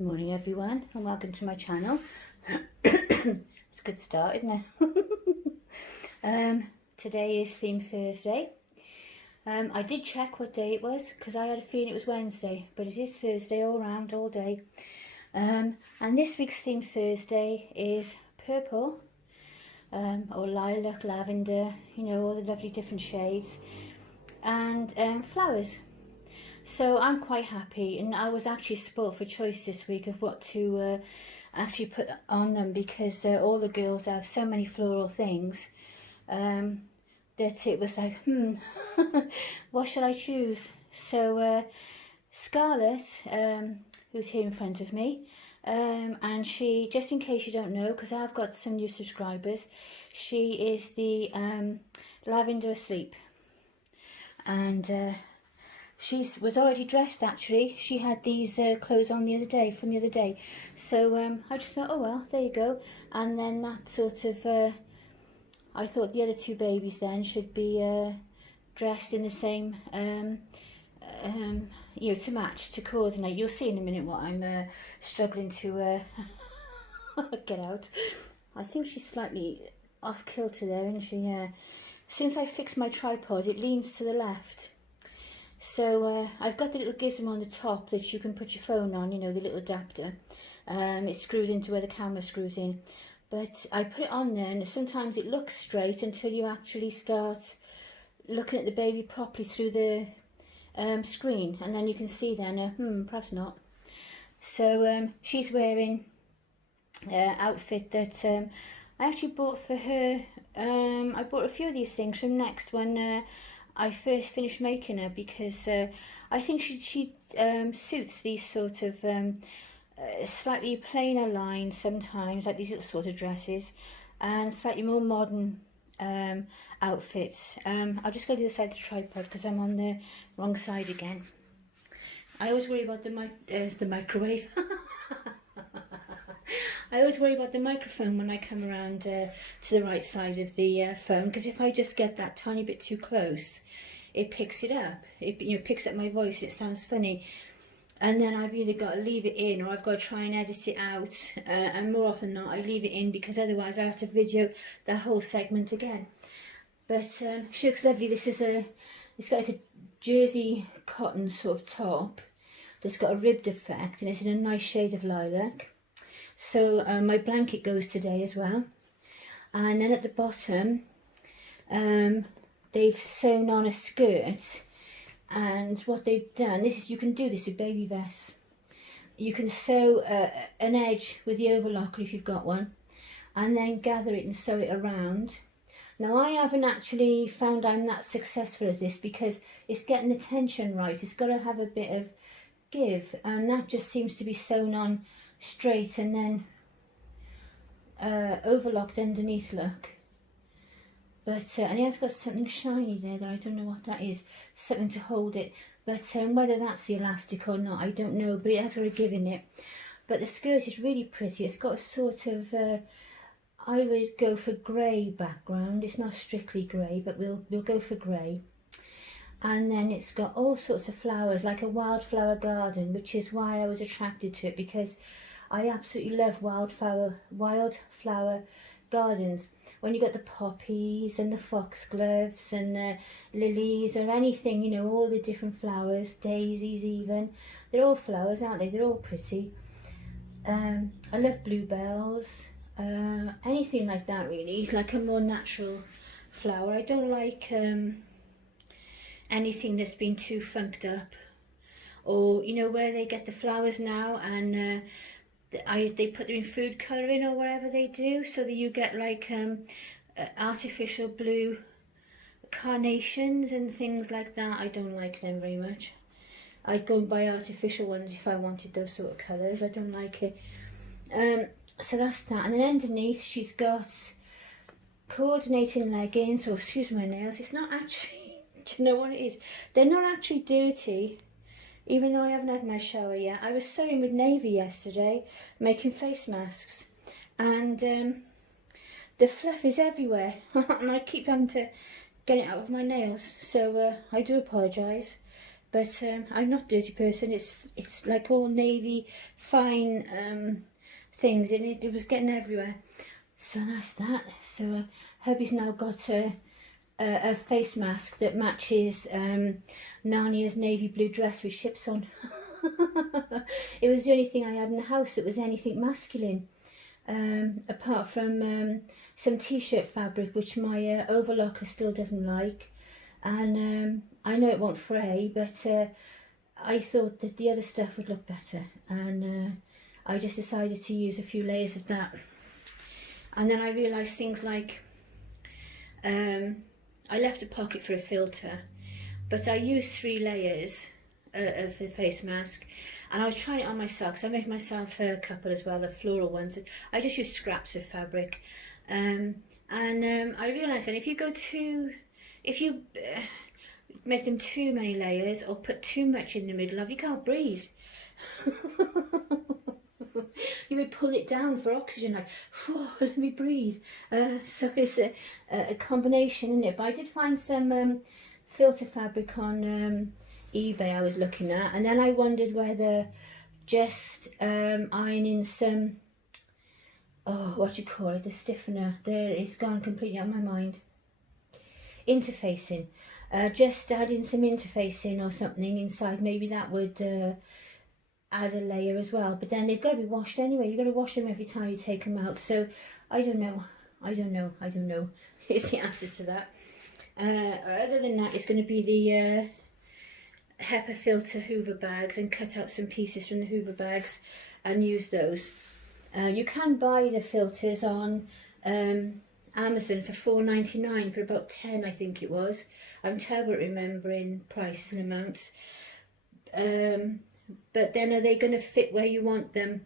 Good morning everyone and welcome to my channel. It's a good start, isn't it? Today is Theme Thursday. I did check what day it was because I had a feeling it was Wednesday, but it is Thursday all round, all day. And this week's Theme Thursday is purple, or lilac, lavender, you know, all the lovely different shades, and flowers. So I'm quite happy, and I was actually spoilt for choice this week of what to actually put on them, because all the girls have so many floral things that it was like, what shall I choose? So Scarlett, who's here in front of me, and she, just in case you don't know, because I've got some new subscribers, she is the Lavender Asleep, and she was already dressed actually. She had these clothes on from the other day. So I just thought, oh well, there you go. And then that sort of, I thought the other two babies then should be dressed in the same, you know, to match, to coordinate. You'll see in a minute what I'm struggling to get out. I think she's slightly off kilter there, isn't she? Since I fixed my tripod, it leans to the left. So I've got the little gizmo on the top that you can put your phone on, you know, the little adapter. It screws into where the camera screws in. But I put it on there, and sometimes it looks straight until you actually start looking at the baby properly through the screen. And then you can see then, perhaps not. So she's wearing an outfit that I actually bought for her. I bought a few of these things from Next when I first finished making her, because I think she suits these sort of slightly plainer lines sometimes, like these little sort of dresses, and slightly more modern outfits. I'll just go to the side of the tripod because I'm on the wrong side again. I always worry about the microwave. I always worry about the microphone when I come around to the right side of the phone, because if I just get that tiny bit too close, it picks it up. It picks up my voice. It sounds funny, and then I've either got to leave it in or I've got to try and edit it out. And more often than not, I leave it in because otherwise I have to video the whole segment again. But she looks lovely. It's got like a jersey cotton sort of top that's got a ribbed effect, and it's in a nice shade of lilac. So my blanket goes today as well. And then at the bottom, they've sewn on a skirt. And what they've done, you can do this with baby vests. You can sew an edge with the overlocker if you've got one, and then gather it and sew it around. Now I haven't actually found I'm that successful at this, because it's getting the tension right. It's got to have a bit of give, and that just seems to be sewn on straight and then overlocked underneath, look. But and it has got something shiny there that I don't know what that is, something to hold it. But whether that's the elastic or not, I don't know, but it has got a give in it. But the skirt is really pretty. It's got a sort of I would go for grey background. It's not strictly grey, but we'll go for grey. And then it's got all sorts of flowers, like a wildflower garden, which is why I was attracted to it, because I absolutely love wildflower gardens. When you got the poppies and the foxgloves and the lilies or anything, you know, all the different flowers, daisies even. They're all flowers, aren't they? They're all pretty. I love bluebells, anything like that really, like a more natural flower. I don't like anything that's been too funked up, or you know, where they get the flowers now and they put them in food colouring or whatever they do, so that you get like artificial blue carnations and things like that. I don't like them very much. I'd go and buy artificial ones if I wanted those sort of colours. I don't like it. So that's that. And then underneath she's got coordinating leggings, or excuse my nails, it's not actually, do you know what it is? They're not actually dirty, even though I haven't had my shower yet. I was sewing with navy yesterday, making face masks, and the fluff is everywhere, and I keep having to get it out of my nails, so I do apologise. but I'm not a dirty person. It's like all navy fine things, and it was getting everywhere. So that's that. So hubby's now got a face mask that matches Narnia's navy blue dress with ships on. It was the only thing I had in the house that was anything masculine, apart from some t-shirt fabric which my overlocker still doesn't like, and I know it won't fray, but I thought that the other stuff would look better, and I just decided to use a few layers of that. And then I realised things like I left a pocket for a filter, but I used 3 layers of the face mask, and I was trying it on myself, so I made myself a couple as well, the floral ones. I just used scraps of fabric, and I realised that if you make them too many layers or put too much in the middle of, you can't breathe. You would pull it down for oxygen, like, let me breathe. So it's a combination, isn't it? But I did find some filter fabric on eBay I was looking at, and then I wondered whether just ironing some, what do you call it, the stiffener, it's gone completely out of my mind. Interfacing. Just adding some interfacing or something inside, maybe that would add a layer as well, but then they've got to be washed anyway. You've got to wash them every time you take them out, so I don't know is the answer to that. Other than that, it's going to be the HEPA filter Hoover bags, and cut out some pieces from the Hoover bags and use those. You can buy the filters on Amazon for $4.99 for about 10, I think it was. I'm terrible at remembering prices and amounts. But then are they going to fit where you want them,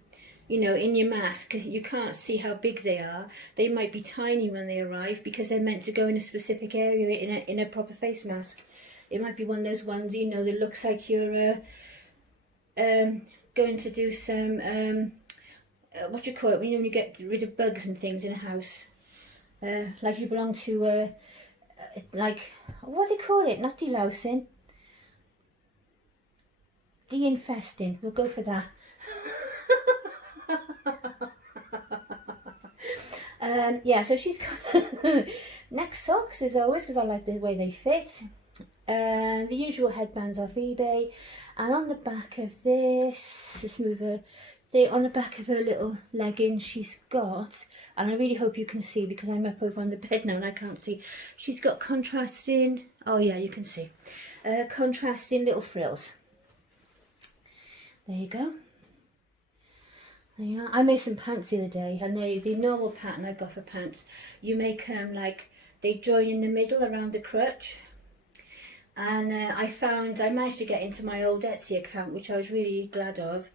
you know, in your mask? You can't see how big they are. They might be tiny when they arrive because they're meant to go in a specific area in a proper face mask. It might be one of those ones, you know, that looks like you're going to do some, what do you call it, when you get rid of bugs and things in a house. Like you belong to, like, what do they call it? Not delousing. De-infesting, we'll go for that. Yeah, so she's got neck socks as always, because I like the way they fit. The usual headbands off eBay, and on the back of this, let's move her. On the back of her little leggings, she's got, and I really hope you can see because I'm up over on the bed now and I can't see. She's got contrasting. Oh yeah, you can see. Contrasting little frills. There you go. There you are. I made some pants the other day, and the normal pattern I got for pants, you make them like they join in the middle around the crotch. And I managed to get into my old Etsy account, which I was really glad of,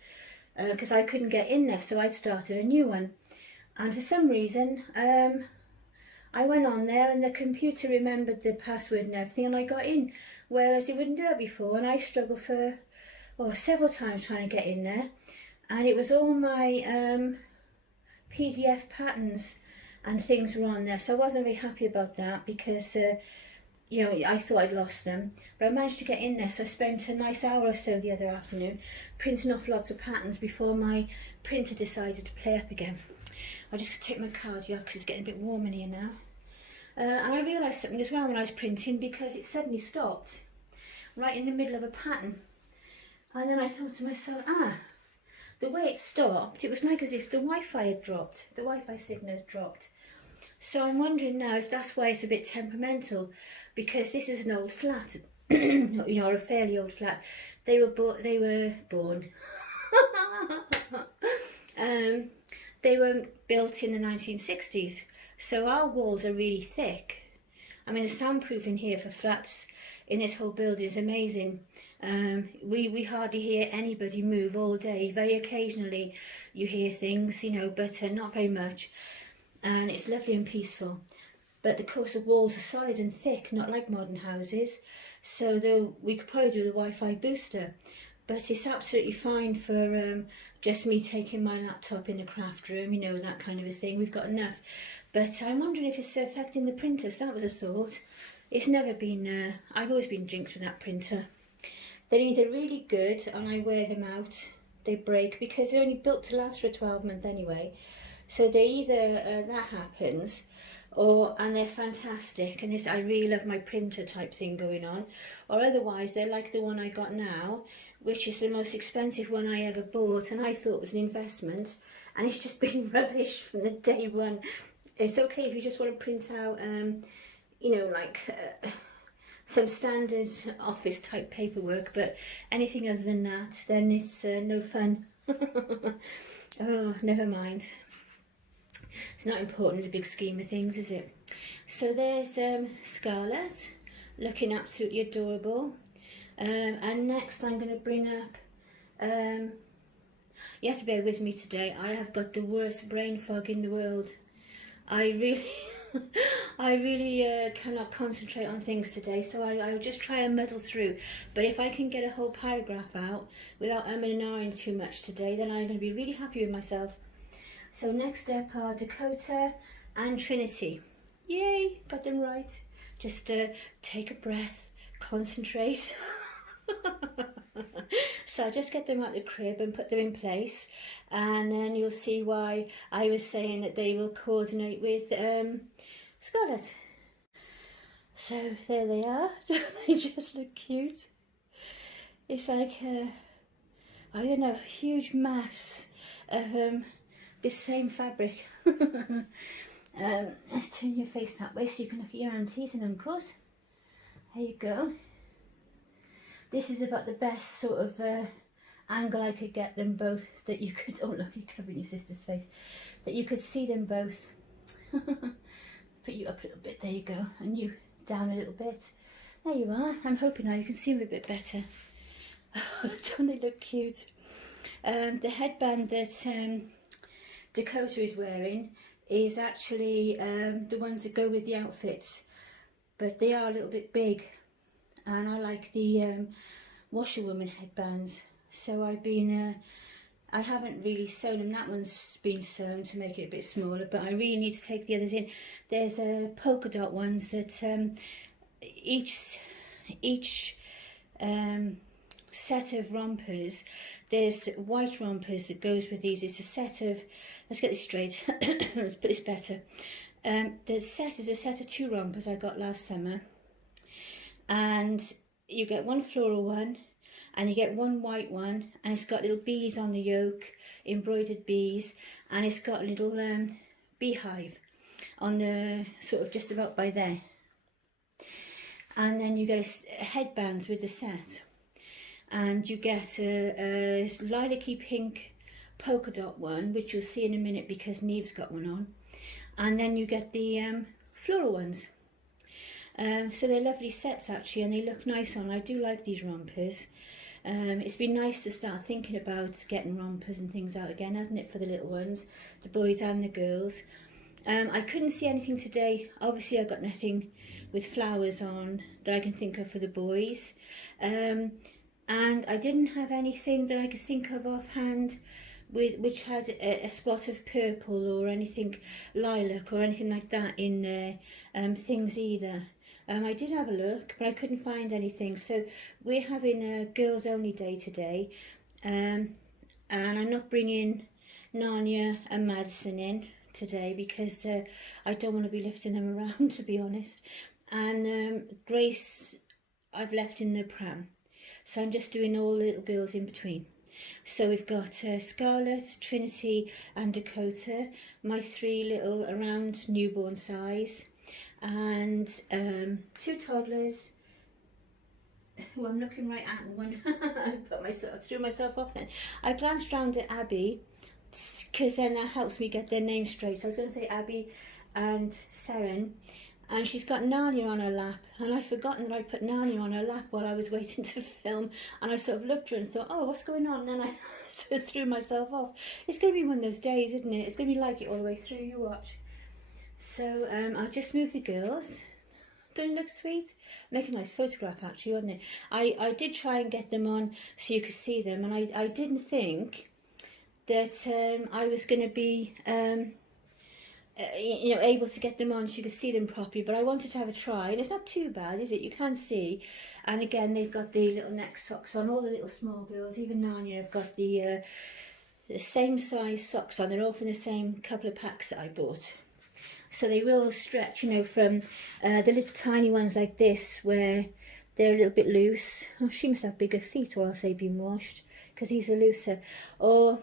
because I couldn't get in there, so I started a new one. And for some reason, I went on there and the computer remembered the password and everything, and I got in, whereas it wouldn't do it before, and I struggled for several times trying to get in there, and it was all my PDF patterns and things were on there, so I wasn't very happy about that because you know, I thought I'd lost them, but I managed to get in there. So I spent a nice hour or so the other afternoon printing off lots of patterns before my printer decided to play up again. I'll just take my cards off because it's getting a bit warm in here now. And I realised something as well when I was printing, because it suddenly stopped right in the middle of a pattern. And then I thought to myself, the way it stopped, it was like as if the Wi-Fi had dropped, the Wi-Fi signal had dropped. So I'm wondering now if that's why it's a bit temperamental, because this is an old flat, you know, or a fairly old flat. They were born. They were built in the 1960s, so our walls are really thick. I mean, the soundproofing here for flats in this whole building is amazing. We hardly hear anybody move all day. Very occasionally you hear things, you know, but not very much. And it's lovely and peaceful. But of course the walls are solid and thick, not like modern houses. So though we could probably do the Wi-Fi booster, but it's absolutely fine for just me taking my laptop in the craft room, you know, that kind of a thing. We've got enough. But I'm wondering if it's affecting the printer. So that was a thought. It's never been, I've always been jinxed with that printer. They're either really good and I wear them out, they break, because they're only built to last for a 12-month anyway. So they either that happens, and they're fantastic, and I really love my printer type thing going on, or otherwise they're like the one I got now, which is the most expensive one I ever bought, and I thought it was an investment, and it's just been rubbish from the day one. It's okay if you just want to print out, you know, like some standard office type paperwork, but anything other than that, then it's no fun. Oh, never mind. It's not important in the big scheme of things, is it? So there's Scarlett, looking absolutely adorable. And next I'm going to bring up, you have to bear with me today, I have got the worst brain fog in the world. I really cannot concentrate on things today, so I'll just try and muddle through. But if I can get a whole paragraph out without umming and ahhing too much today, then I'm going to be really happy with myself. So next up are Dakota and Trinity. Yay, got them right. Just take a breath, concentrate. So I just get them out the crib and put them in place, and then you'll see why I was saying that they will coordinate with Scarlett. So there they are. They just look cute. It's like I don't know, a huge mass of this same fabric. Let's turn your face that way so you can look at your aunties and uncles. There you go. This is about the best sort of angle I could get them both, that you could, oh look, you're covering your sister's face, that you could see them both. Put you up a little bit, there you go, and you down a little bit. There you are. I'm hoping now you can see them a bit better. Don't they look cute? The headband that Dakota is wearing is actually the ones that go with the outfits, but they are a little bit big, and I like the washerwoman headbands, so I've been I haven't really sewn them. That one's been sewn to make it a bit smaller, but I really need to take the others in. There's polka dot ones that each set of rompers, there's white rompers that goes with these. It's a set of, let's get this straight, let's put this better. The set is a set of 2 rompers I got last summer, and you get one floral one and you get one white one, and it's got little bees on the yoke, embroidered bees, and it's got a little beehive on the sort of just about by there. And then you get a headband with the set, and you get a lilac-y pink polka dot one, which you'll see in a minute because Neve's got one on, and then you get the floral ones. So they're lovely sets actually, and they look nice on. I do like these rompers. It's been nice to start thinking about getting rompers and things out again, hasn't it, for the little ones, the boys and the girls. I couldn't see anything today. Obviously I got nothing with flowers on that I can think of for the boys, and I didn't have anything that I could think of offhand which had a spot of purple or anything lilac or anything like that in their things either. I did have a look, but I couldn't find anything. So we're having a girls only day today, and I'm not bringing Narnia and Madison in today because I don't want to be lifting them around, to be honest. And Grace I've left in the pram, so I'm just doing all the little girls in between. So we've got Scarlett, Trinity and Dakota, my 3 little around newborn size, and 2 toddlers who I'm looking right at, and one I threw myself off then. I glanced round at Abby because then that helps me get their names straight. So I was going to say Abby and Seren, and she's got Narnia on her lap, and I'd forgotten that I put Narnia on her lap while I was waiting to film, and I sort of looked at her and thought, oh, what's going on? And then I sort of threw myself off. It's going to be one of those days, isn't it? It's going to be like it all the way through, you watch. So I'll just move the girls. Don't it look sweet? Make a nice photograph actually, wouldn't it? I did try and get them on so you could see them, and I didn't think that I was going to be you know, able to get them on so you could see them properly, but I wanted to have a try, and it's not too bad, is it? You can see. And again, they've got the little neck socks on. All the little small girls, even Narnia, have got the same size socks on. They're all from the same couple of packs that I bought, so they will stretch, you know, from the little tiny ones like this where they're a little bit loose. Oh, she must have bigger feet, or else they've been washed, because these are looser. Or,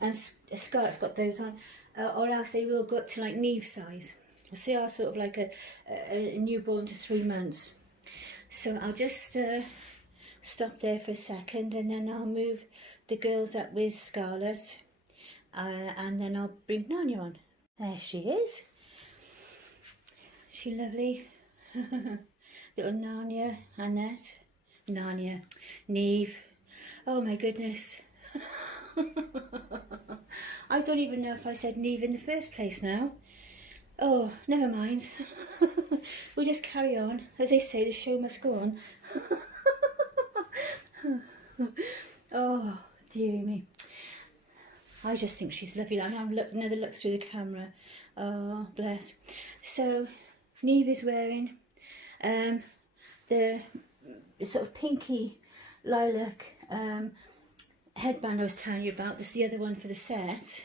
and Scarlett's got those on, or else they will go up to like Neve size. So they are sort of like a newborn to 3 months. So I'll just stop there for a second, and then I'll move the girls up with Scarlett, and then I'll bring Narnia on. There she is. She lovely. Little Narnia, Annette, Narnia, Neve. Oh my goodness. I don't even know if I said Neve in the first place now. Oh, never mind. We'll just carry on. As they say, the show must go on. Oh, dearie me. I just think she's lovely. And I've looked another look through the camera. Oh, bless. So, Neve is wearing the sort of pinky lilac headband I was telling you about. This is the other one for the set.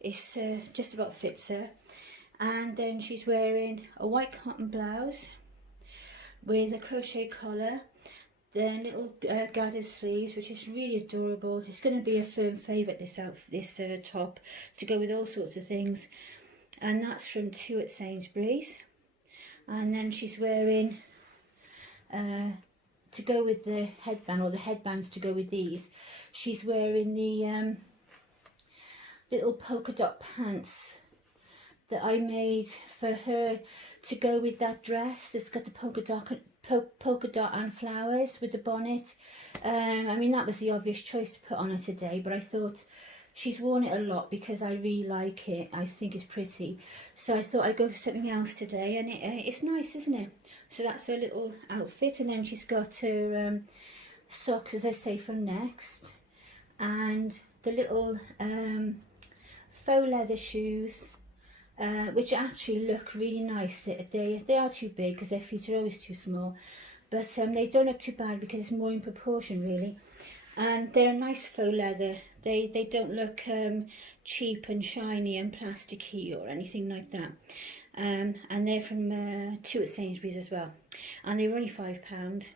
It's just about fits her. And then she's wearing a white cotton blouse with a crochet collar, then little gathered sleeves, which is really adorable. It's going to be a firm favourite, this top, to go with all sorts of things. And that's from 2 at Sainsbury's. And then she's wearing, to go with the headband, or the headbands to go with these, she's wearing the little polka dot pants that I made for her to go with that dress that's got the polka dot and flowers with the bonnet. I mean, that was the obvious choice to put on her today, but I thought she's worn it a lot because I really like it. I think it's pretty. So I thought I'd go for something else today, and it's nice, isn't it? So that's her little outfit, and then she's got her socks, as I say, from Next, and the little faux leather shoes, which actually look really nice. They are too big because their feet are always too small, but they don't look too bad because it's more in proportion, really. And they're a nice faux leather. They don't look cheap and shiny and plasticky or anything like that. And they're from 2 at Sainsbury's as well, and they were only £5.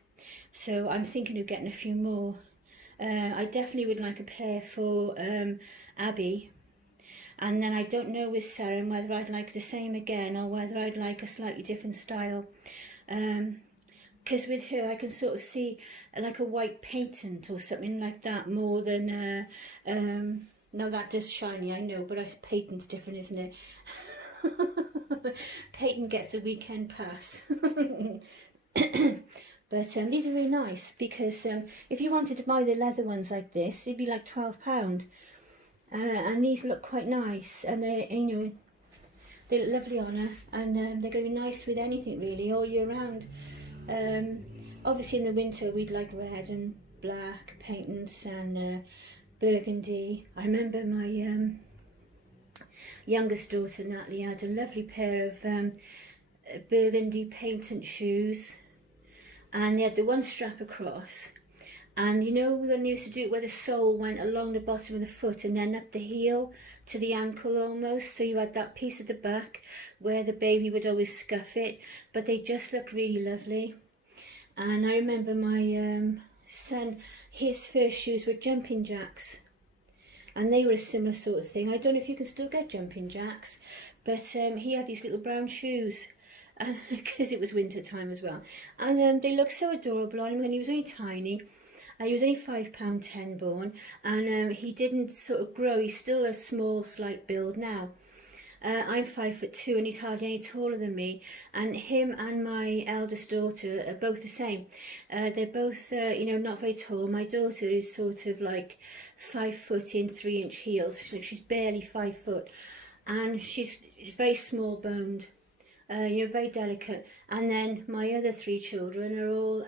So I'm thinking of getting a few more. I definitely would like a pair for Abby. And then I don't know with Sarah whether I'd like the same again or whether I'd like a slightly different style. Because with her I can sort of see like a white patent or something like that more than... no, that does shiny, I know, but patent's different, isn't it? Patent gets a weekend pass. But these are really nice because if you wanted to buy the leather ones like this, it'd be like £12. And these look quite nice, and they look lovely on her, and they're going to be nice with anything really all year round. Obviously in the winter we'd like red and black paintings and burgundy. I remember my youngest daughter Natalie had a lovely pair of burgundy patent shoes, and they had the one strap across. And you know when they used to do it where the sole went along the bottom of the foot and then up the heel to the ankle almost, so you had that piece at the back where the baby would always scuff it, but they just looked really lovely. And I remember my son, his first shoes were jumping jacks, and they were a similar sort of thing. I don't know if you can still get jumping jacks, but he had these little brown shoes, because it was winter time as well, and they looked so adorable on him when he was only tiny. He was only £5.10 born, and he didn't sort of grow. He's still a small, slight build now. I'm 5'2", and he's hardly any taller than me. And him and my eldest daughter are both the same. They're both, not very tall. My daughter is sort of like 5 foot in 3-inch heels. She's barely 5 foot, and she's very small boned. Very delicate. And then my other 3 children are all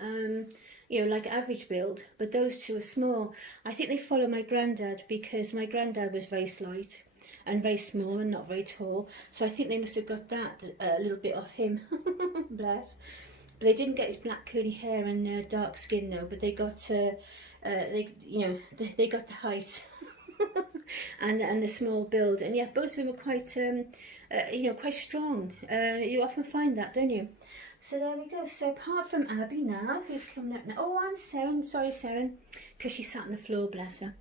like average build, but those 2 are small. I think they follow my granddad because my granddad was very slight, and very small and not very tall. So I think they must have got that a little bit off him. Bless. But they didn't get his black curly hair and dark skin though. But they got they got the height and the small build. And yeah, both of them were quite quite strong. You often find that, don't you? So there we go. So apart from Abby now, who's coming up now? Oh, and Seren. Sorry, Seren, because she sat on the floor, bless her.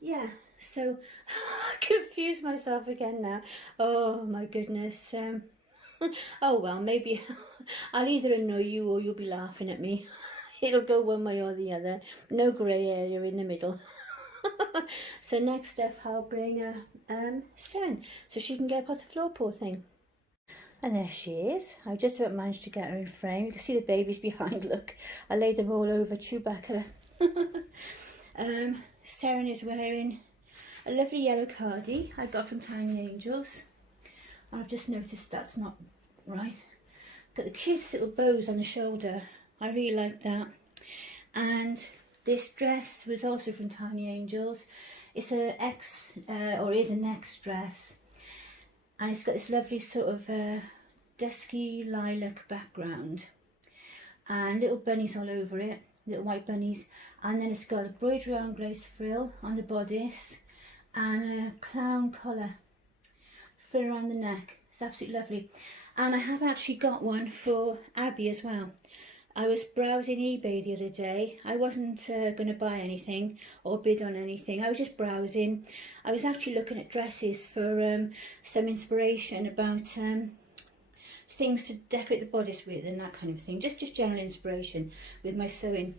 Yeah, so I confused myself again now. Oh my goodness. Oh well, maybe I'll either annoy you or you'll be laughing at me. It'll go one way or the other. No grey area in the middle. So next up, I'll bring Seren so she can get up off the floor, poor thing. And there she is. I just about managed to get her in frame. You can see the babies behind, look. I laid them all over Chewbacca. Seren is wearing a lovely yellow cardie I got from Tiny Angels. I've just noticed that's not right. Got the cutest little bows on the shoulder. I really like that. And this dress was also from Tiny Angels. It's an X, or is an X dress. And it's got this lovely sort of dusky lilac background. And little bunnies all over it, little white bunnies. And then it's got embroidery on glaze frill on the bodice. And a clown collar frill around the neck. It's absolutely lovely. And I have actually got one for Abby as well. I was browsing eBay the other day. I wasn't going to buy anything or bid on anything. I was just browsing. I was actually looking at dresses for some inspiration about things to decorate the bodice with and that kind of thing. Just general inspiration with my sewing.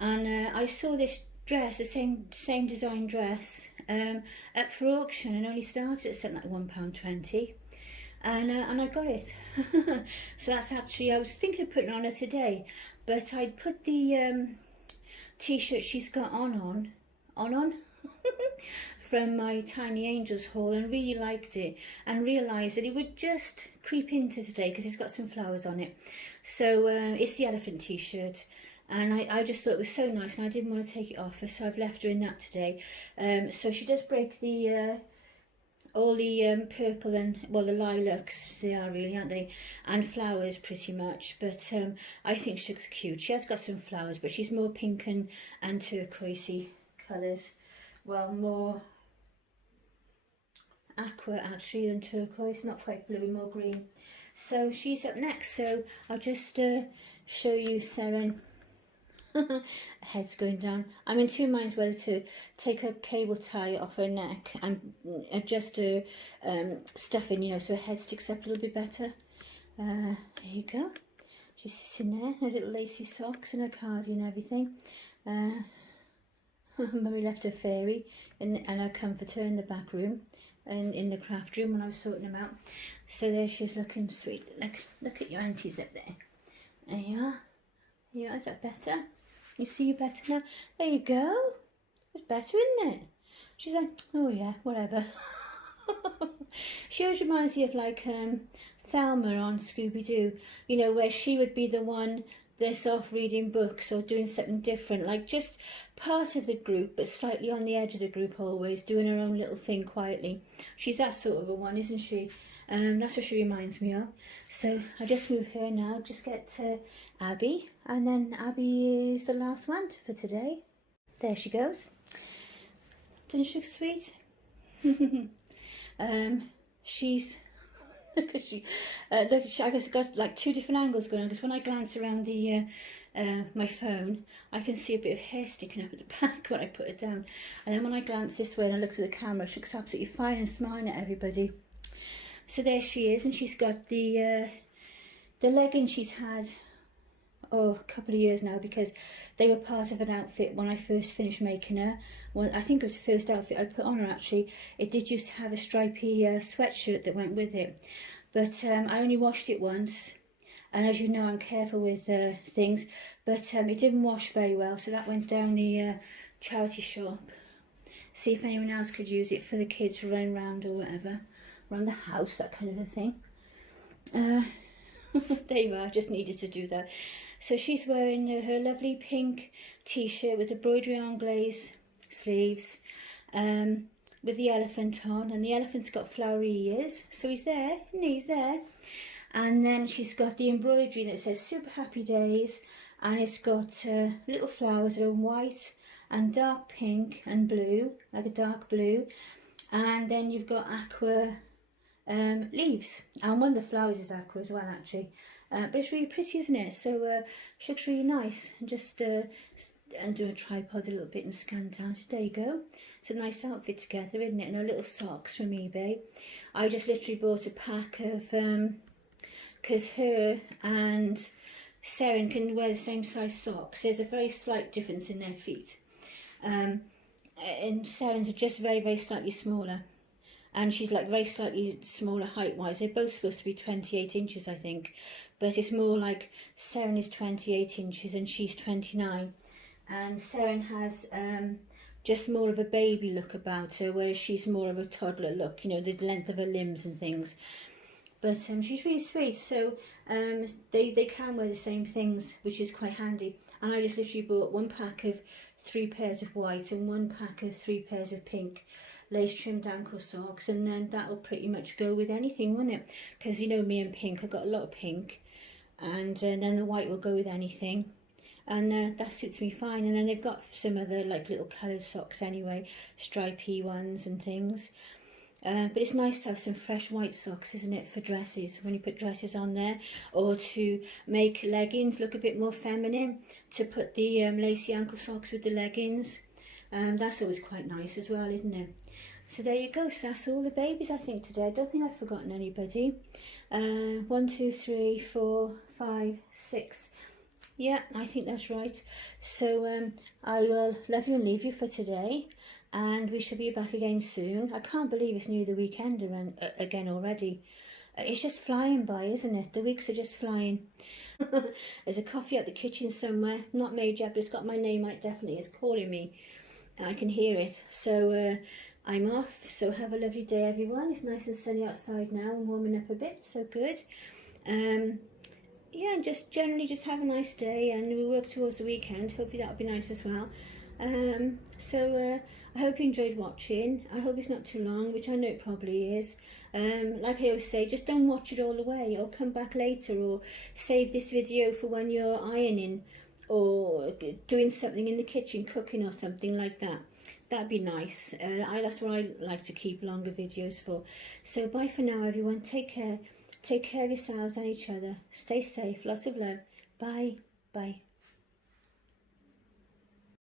And I saw this dress, the same design dress, up for auction, and only started at something like £1.20. And I got it. So that's actually, I was thinking of putting it on her today, but I'd put the t-shirt she's got on from my Tiny Angels haul and really liked it and realised that it would just creep into today because it's got some flowers on it. So it's the elephant t-shirt. And I just thought it was so nice and I didn't want to take it off her, so I've left her in that today. So she does break the all the purple and, well, the lilacs, they are really, aren't they? And flowers pretty much, but I think she looks cute. She has got some flowers, but she's more pink and turquoisey colours. Well, more aqua actually than turquoise, not quite blue, more green. So she's up next, so I'll just show you Seren. Head's going down. I'm in two minds whether to take a cable tie off her neck and adjust her stuffing, you know, so her head sticks up a little bit better. There you go. She's sitting there in her little lacy socks and her cardie and everything. Mummy left her fairy and her comforter in the back room and in the craft room when I was sorting them out. So there she's looking sweet. Look at your aunties up there. There you are. Yeah, is that better? You see you better now? There you go. It's better, isn't it? She's like, oh yeah, whatever. She always reminds me of like Thelma on Scooby-Doo, you know, where she would be the one that's off reading books or doing something different, like just part of the group but slightly on the edge of the group, always doing her own little thing quietly. She's that sort of a one, isn't she? That's what she reminds me of. So I just move her now, just get Abby, and then Abby is the last one for today. There she goes. Doesn't she look sweet? She's look at she. I guess I've got like two different angles going on because when I glance around the my phone, I can see a bit of hair sticking up at the back when I put it down, and then when I glance this way and I look at the camera, she looks absolutely fine and smiling at everybody. So there she is, and she's got the leggings she's had a couple of years now because they were part of an outfit when I first finished making her. Well, I think it was the first outfit I put on her actually. It did used to have a stripy sweatshirt that went with it, but I only washed it once, and as you know I'm careful with things, but it didn't wash very well, so that went down the charity shop. See if anyone else could use it for the kids for running around or whatever. Around the house, that kind of a thing. There you are, just needed to do that. So she's wearing her lovely pink t-shirt with embroidery on glaze sleeves, with the elephant on, and the elephant's got flowery ears, so he's there, isn't he? He's there. And then she's got the embroidery that says Super Happy Days, and it's got little flowers that are white and dark pink and blue, like a dark blue, and then you've got aqua leaves, and one of the flowers is aqua as well, actually. But it's really pretty, isn't it? So she looks really nice. And just and do a tripod a little bit and scan down. So there you go. It's a nice outfit together, isn't it? And her little socks from eBay. I just literally bought a pack of, because her and Seren can wear the same size socks. There's a very slight difference in their feet. And Seren's are just very, very slightly smaller. And she's like very slightly smaller height-wise. They're both supposed to be 28 inches, I think. But it's more like Seren is 28 inches and she's 29. And Seren has just more of a baby look about her, whereas she's more of a toddler look, you know, the length of her limbs and things. But she's really sweet, so they can wear the same things, which is quite handy. And I just literally bought one pack of 3 pairs of white and one pack of 3 pairs of pink lace trimmed ankle socks, and then that'll pretty much go with anything, won't it? Because you know me and pink, I've got a lot of pink, and then the white will go with anything, and that suits me fine. And then they've got some other like little coloured socks anyway, stripy ones and things. But it's nice to have some fresh white socks, isn't it, for dresses, when you put dresses on there, or to make leggings look a bit more feminine, to put the lacy ankle socks with the leggings. That's always quite nice as well, isn't it? So there you go. So that's all the babies, I think, today. I don't think I've forgotten anybody. 1, 2, 3, 4, 5, 6. Yeah, I think that's right. So I will love you and leave you for today. And we shall be back again soon. I can't believe it's near the weekend again already. It's just flying by, isn't it? The weeks are just flying. There's a coffee at the kitchen somewhere. Not made yet, but it's got my name on it, definitely. It's calling me. I can hear it. So I'm off. So have a lovely day, everyone. It's nice and sunny outside now and warming up a bit. So good. Yeah, and just generally just have a nice day, and we work towards the weekend. Hopefully that'll be nice as well. So I hope you enjoyed watching. I hope it's not too long, which I know it probably is. Like I always say, just don't watch it all the way, or come back later, or save this video for when you're ironing or doing something in the kitchen, cooking or something like that. That'd be nice. That's what I like to keep longer videos for. So bye for now, everyone. Take care. Take care of yourselves and each other. Stay safe. Lots of love. Bye. Bye.